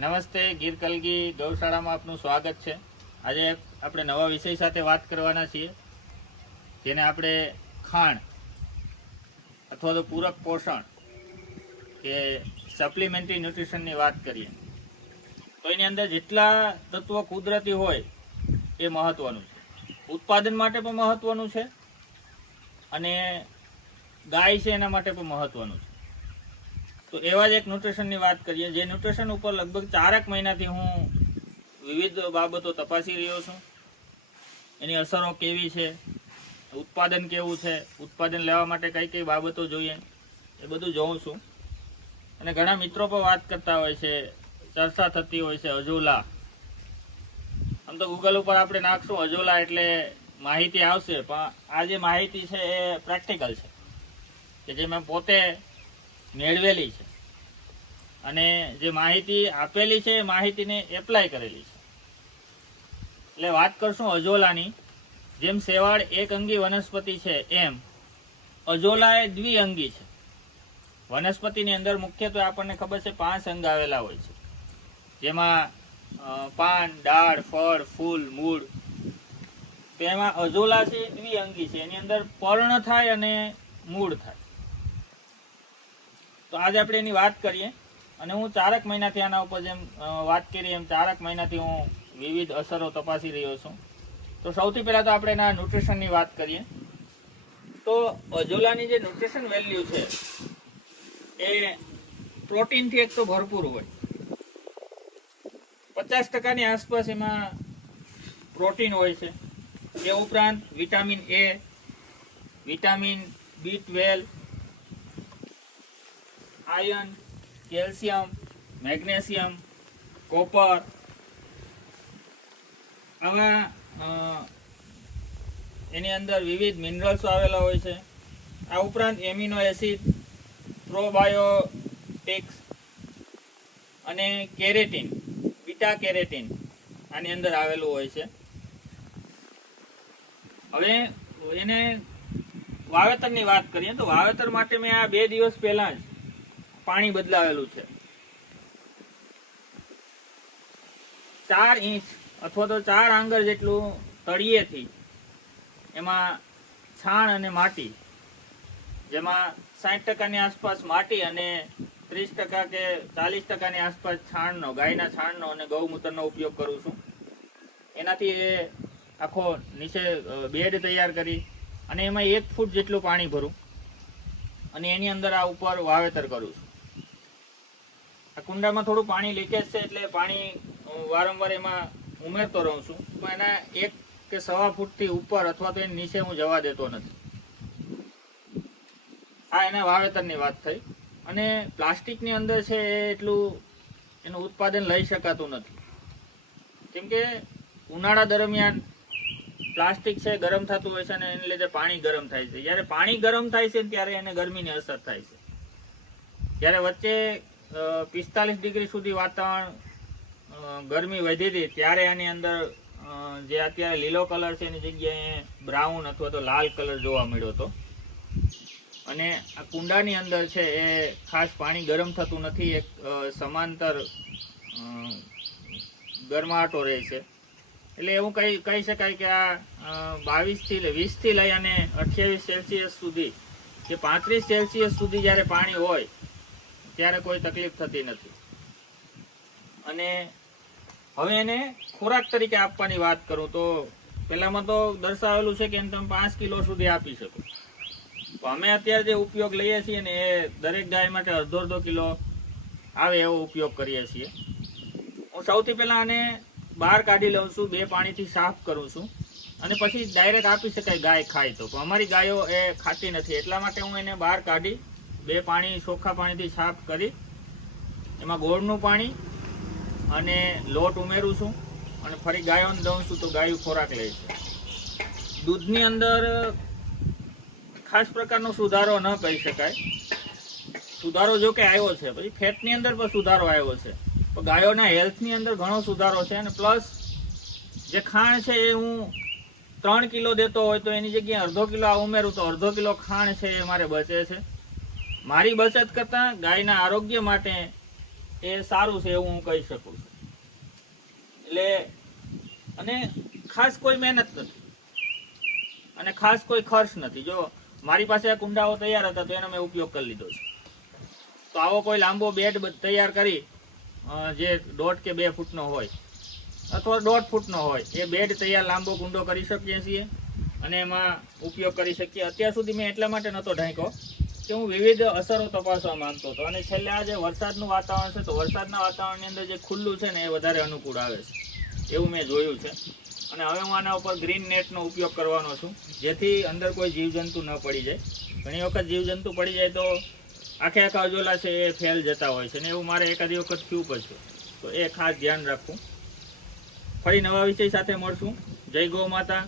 નમસ્તે, ગીર કલગી ગૌશાળામાં આપનું સ્વાગત છે। આજે આપણે નવા વિષય સાથે વાત કરવાના છીએ, જેને આપણે ખાણ અથવા તો પૂરક પોષણ કે સપ્લિમેન્ટરી ન્યુટ્રિશનની વાત કરીએ તો એની અંદર જેટલા તત્વો કુદરતી હોય એ મહત્ત્વનું છે, ઉત્પાદન માટે પણ મહત્ત્વનું છે અને ગાય છે એના માટે પણ મહત્ત્વનું છે। તો એવા જ એક ન્યુટ્રિશનની વાત કરીએ, જે ન્યુટ્રિશન ઉપર લગભગ 4 મહિનાથી હું વિવિધ બાબતો તપાસી રહ્યો છું। એની અસરો કેવી છે, ઉત્પાદન કેવું છે, ઉત્પાદન લેવા માટે કઈ કઈ બાબતો જોઈએ એ બધું જોઉં છું। અને ઘણા મિત્રો પણ વાત કરતા હોય છે, ચર્ચા થતી હોય છે અજોલા। આમ તો ગૂગલ ઉપર આપણે નાખશું અજોલા એટલે માહિતી આવશે, પણ આ જે માહિતી છે એ પ્રેક્ટિકલ છે કે જે મેં પોતે મેળવેલી છે અને જે માહિતી આપેલી છે એ માહિતીને એપ્લાય કરેલી છે। એટલે વાત કરશું અજોલાની। જેમ શેવાળ એક અંગી વનસ્પતિ છે એમ અજોલા એ દ્વિઅંગી છે। વનસ્પતિની અંદર મુખ્યત્વે આપણને ખબર છે 5 અંગ આવેલા હોય છે, જેમાં પાન, ડાળ, ફળ, ફૂલ, મૂળ। તો એમાં અજોલા છે દ્વિઅંગી છે, એની અંદર પર્ણ થાય અને મૂળ થાય। તો આજે આપણે એની વાત કરીએ અને હું 4 મહિનાથી આના ઉપર જેમ વાત કરી એમ 4 મહિનાથી હું વિવિધ અસરો તપાસી રહ્યો છું। તો સૌથી પહેલાં તો આપણે એના ન્યુટ્રિશનની વાત કરીએ તો અજોલાની જે ન્યુટ્રિશન વેલ્યુ છે એ પ્રોટીનથી એક તો ભરપૂર હોય, 50% આસપાસ એમાં પ્રોટીન હોય છે। એ ઉપરાંત vitamin A, vitamin B12, iron, calcium, magnesium, copper, આવા એની અંદર વિવિધ મિનરલ્સ આવેલા હોય છે। આ ઉપરાંત એમિનો એસિડ, પ્રોબાયોટિક્સ અને કેરેટીન, બીટા કેરેટીન આની અંદર આવેલું હોય છે। હવે એને વાવેતરની વાત કરીએ તો વાવેતર માટે મેં આ 2 દિવસ પહેલા જ પાણી બદલાવેલું છે। 4 ઇંચ અથવા તો 4 આંગળ જેટલું તળિયેથી એમાં છાણ અને માટી, જેમાં 60%ની આસપાસ માટી અને 30% કે 40%ની આસપાસ છાણનો, ગાયના છાણનો અને ગૌમૂત્રનો ઉપયોગ કરું છું। એનાથી એ આખો નીચે બેડ તૈયાર કરી અને એમાં 1 ફૂટ જેટલું પાણી ભરું અને એની અંદર આ ઉપર વાવેતર કરું છું। આ કુંડામાં થોડું પાણી લીકેજ છે એટલે પાણી વારંવાર એમાં ઉમેરતો રહું છું, પણ એના 1 કે 1.25 ફૂટથી ઉપર અથવા તો એની નીચે હું જવા દેતો નથી। આ એના વાવેતરની વાત થઈ। અને પ્લાસ્ટિકની અંદર છે એ એટલું એનું ઉત્પાદન લઈ શકાતું નથી, કેમ કે ઉનાળા દરમિયાન પ્લાસ્ટિક છે ગરમ થતું હોય છે અને એને લીધે પાણી ગરમ થાય છે। જ્યારે પાણી ગરમ થાય છે ત્યારે એને ગરમીની અસર થાય છે। જ્યારે વચ્ચે 45 ડિગ્રી સુધી વાતાવરણ ગરમી વધી હતી ત્યારે આની અંદર જે અત્યારે લીલો કલર છે એની જગ્યાએ બ્રાઉન અથવા તો લાલ કલર જોવા મળ્યો હતો। અને આ કુંડાની અંદર છે એ ખાસ પાણી ગરમ થતું નથી, એક સમાંતર ગરમાટો રહે છે। એટલે એવું કહી શકાય કે આ 20થી લઈ અને 28 સેલ્સિયસ સુધી કે 35 સેલ્સિયસ સુધી જ્યારે પાણી હોય ત્યારે કોઈ તકલીફ થતી નથી। અને હવે એને ખોરાક તરીકે આપવાની વાત કરું તો પહેલામાં તો દર્શાવેલું છે કે એને તમે 5 કિલો સુધી આપી શકો, તો અમે અત્યારે જે ઉપયોગ લઈએ છીએ ને એ દરેક ગાય માટે અડધો કિલો આવે એવો ઉપયોગ કરીએ છીએ। હું સૌથી પહેલાં આને બહાર કાઢી લઉં છું, 2 પાણીથી સાફ કરું છું અને પછી ડાયરેક્ટ આપી શકાય ગાય ખાય તો, પણ અમારી ગાયો એ ખાતી નથી એટલા માટે હું એને બહાર કાઢી 2 પાણી ચોખ્ખા પાણીથી સાફ કરી એમાં ગોળનું પાણી અને લોટ ઉમેરું છું અને ફરી ગાયોને દઉં છું તો ગાયો ખોરાક લે છે। દૂધની અંદર ખાસ પ્રકારનો સુધારો ન કહી શકાય, સુધારો જો કે આવ્યો છે, પછી ફેટની અંદર પણ સુધારો આવ્યો છે, તો ગાયોના હેલ્થની અંદર ઘણો સુધારો છે। અને પ્લસ જે ખાણ છે એ હું 3 કિલો દેતો હોય તો એની જગ્યાએ અડધો કિલો આ ઉમેરું તો અડધો કિલો ખાણ છે એ મારે બચે છે। મારી બચત કરતાં ગાયના આરોગ્ય માટે એ સારું છે એવું હું કહી શકું છું. એટલે અને ખાસ કોઈ મહેનત નથી અને ખાસ કોઈ ખર્ચ નથી. જો મારી પાસે આ કુંડાઓ તૈયાર હતા તો એનો મેં ઉપયોગ કરી લીધો છે. તો આવો કોઈ લાંબો બેડ તૈયાર કરી જે 1.5 કે 2 ફૂટનો હોય અથવા 1.5 ફૂટનો હોય એ બેડ તૈયાર લાંબો કુંડો કરી શકીએ છીએ અને એમાં ઉપયોગ કરી શકીએ. અત્યાર સુધી મેં એટલા માટે નહોતો ઢાંક્યો કે હું વિવિધ અસરો તપાસવા માંગતો હતો. અને છેલ્લે આ જે વરસાદનું વાતાવરણ છે તો વરસાદના વાતાવરણની અંદર જે ખુલ્લું છે ને એ વધારે અનુકૂળ આવે છે એવું મેં જોયું છે. અને હવે હું આના ઉપર ગ્રીન નેટનો ઉપયોગ કરવાનો છું જેથી અંદર કોઈ જીવજંતુ ન પડી જાય. ઘણી વખત જીવજંતુ પડી જાય તો આખે આખા અજોલા છે એ ફેલ જતા હોય છે ને એવું મારે એકાદી વખત થયું પછી. તો એ ખાસ ધ્યાન રાખવું. ફરી નવા વિષય સાથે મળશું. જય ગૌ માતા.